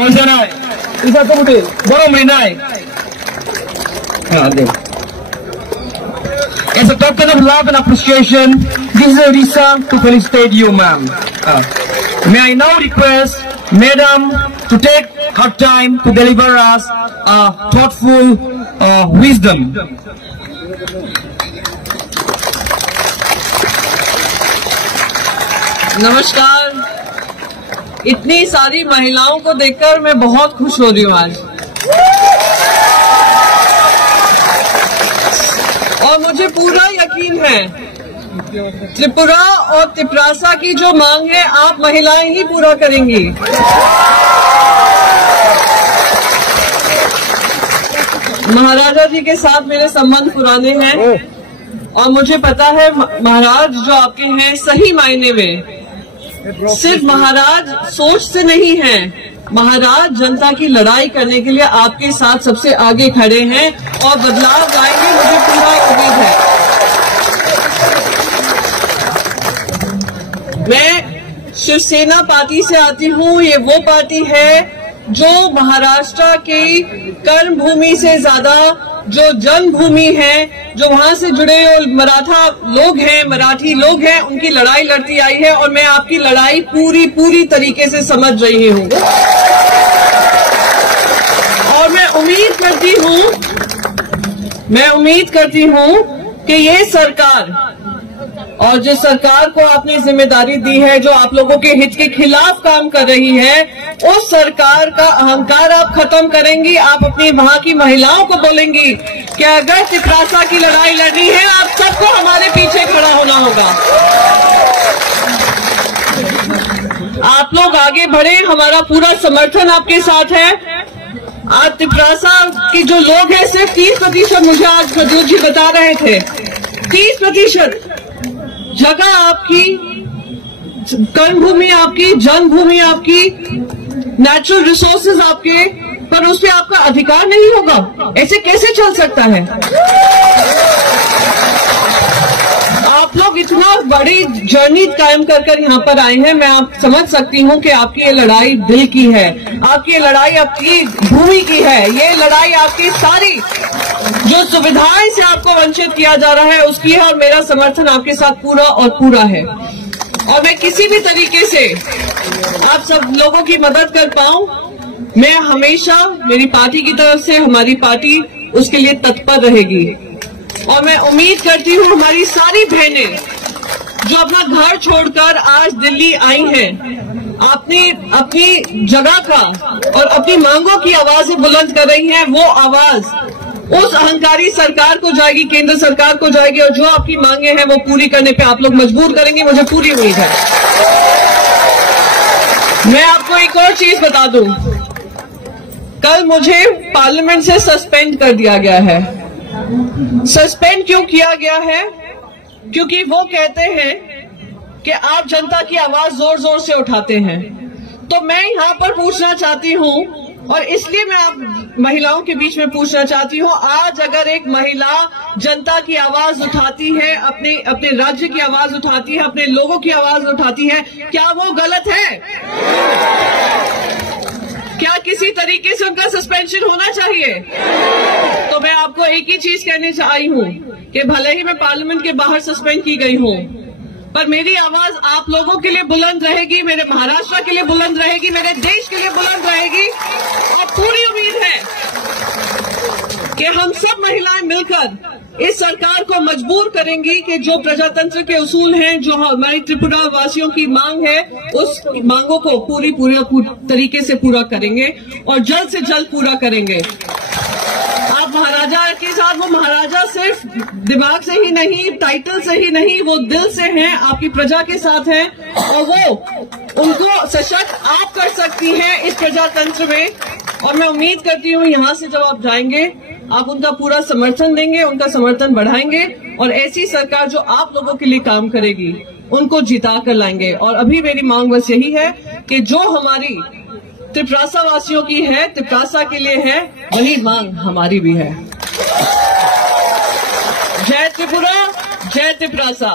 Konsanay, isa to buti, borong marinay. As a token of love and appreciation, this is a reason to felicitate you, ma'am. May I now request Madam to take her time to deliver us a thoughtful wisdom. नमस्कार। इतनी सारी महिलाओं को देखकर मैं बहुत खुश हो रही हूँ आज, और मुझे पूरा यकीन है त्रिपुरा और तिपरासा की जो मांग है आप महिलाएं ही पूरा करेंगी। महाराजा जी के साथ मेरे संबंध पुराने हैं और मुझे पता है महाराज जो आपके हैं सही मायने में सिर्फ महाराज सोच से नहीं हैं, महाराज जनता की लड़ाई करने के लिए आपके साथ सबसे आगे खड़े हैं और बदलाव लाएंगे, मुझे पूरा उम्मीद है। मैं शिवसेना पार्टी से आती हूँ। ये वो पार्टी है जो महाराष्ट्र की कर्म भूमि से ज्यादा जो जन्मभूमि है, जो वहां से जुड़े मराठा लोग हैं, मराठी लोग हैं, उनकी लड़ाई लड़ती आई है और मैं आपकी लड़ाई पूरी तरीके से समझ रही हूँ। और मैं उम्मीद करती हूँ कि ये सरकार और जिस सरकार को आपने जिम्मेदारी दी है, जो आप लोगों के हित के खिलाफ काम कर रही है, उस सरकार का अहंकार आप खत्म करेंगी। आप अपनी वहां की महिलाओं को बोलेंगी कि अगर तिपरासा की लड़ाई लड़नी है, आप सबको हमारे पीछे खड़ा होना होगा। आप लोग आगे बढ़े, हमारा पूरा समर्थन आपके साथ है। आज तिपरासा के जो लोग हैं, सिर्फ 30%, मुझे आज प्रद्युत जी बता रहे थे, 30% जगह आपकी, कर्मभूमि आपकी, जन्मभूमि आपकी, नेचुरल रिसोर्सेज आपके, पर उस पर आपका अधिकार नहीं होगा। ऐसे कैसे चल सकता है? आप लोग इतना बड़ी जर्नी कायम कर यहाँ पर आए हैं। मैं आप समझ सकती हूँ कि आपकी ये लड़ाई दिल की है, आपकी ये लड़ाई आपकी भूमि की है, ये लड़ाई आपकी सारी जो सुविधाएं से आपको वंचित किया जा रहा है उसकी है, और मेरा समर्थन आपके साथ पूरा है। और मैं किसी भी तरीके से आप सब लोगों की मदद कर पाऊं, मैं हमेशा मेरी पार्टी की तरफ से, हमारी पार्टी उसके लिए तत्पर रहेगी। और मैं उम्मीद करती हूँ हमारी सारी बहनें जो अपना घर छोड़कर आज दिल्ली आई हैं, अपनी जगह का और अपनी मांगों की आवाजें बुलंद कर रही हैं, वो आवाज उस अहंकारी सरकार को जाएगी, केंद्र सरकार को जाएगी, और जो आपकी मांगे हैं वो पूरी करने पे आप लोग मजबूर करेंगे, मुझे पूरी उम्मीद है। मैं आपको एक और चीज बता दूं, कल मुझे पार्लियामेंट से सस्पेंड कर दिया गया है। सस्पेंड क्यों किया गया है? क्योंकि वो कहते हैं कि आप जनता की आवाज जोर जोर से उठाते हैं। तो मैं यहाँ पर पूछना चाहती हूँ, और इसलिए मैं आप महिलाओं के बीच में पूछना चाहती हूँ, आज अगर एक महिला जनता की आवाज उठाती है, अपने राज्य की आवाज उठाती है, अपने लोगों की आवाज उठाती है, क्या वो गलत है? क्या किसी तरीके से उनका सस्पेंशन होना चाहिए? तो मैं आपको एक ही चीज कहने आई हूँ कि भले ही मैं पार्लियामेंट के बाहर सस्पेंड की गई हूँ, पर मेरी आवाज आप लोगों के लिए बुलंद रहेगी, मेरे महाराष्ट्र के लिए बुलंद रहेगी, मेरे देश के लिए बुलंद रहेगी। और पूरी उम्मीद है कि हम सब महिलाएं मिलकर इस सरकार को मजबूर करेंगी कि जो प्रजातंत्र के उसूल हैं, जो हमारी त्रिपुरा वासियों की मांग है, उस मांगों को पूरी तरीके से पूरा करेंगे और जल्द से जल्द पूरा करेंगे। आप महाराजा के साथ, वो महाराजा सिर्फ दिमाग से ही नहीं, टाइटल से ही नहीं, वो दिल से हैं, आपकी प्रजा के साथ हैं, और वो उनको सशक्त आप कर सकती हैं इस प्रजातंत्र में। और मैं उम्मीद करती हूँ यहाँ से जब आप जाएंगे, आप उनका पूरा समर्थन देंगे, उनका समर्थन बढ़ाएंगे, और ऐसी सरकार जो आप लोगों के लिए काम करेगी उनको जिता कर लाएंगे। और अभी मेरी मांग बस यही है कि जो हमारी तिपरासा वासियों की है, तिपरासा के लिए है, वही मांग हमारी भी है। जय त्रिपुरा, जय तिपरासा।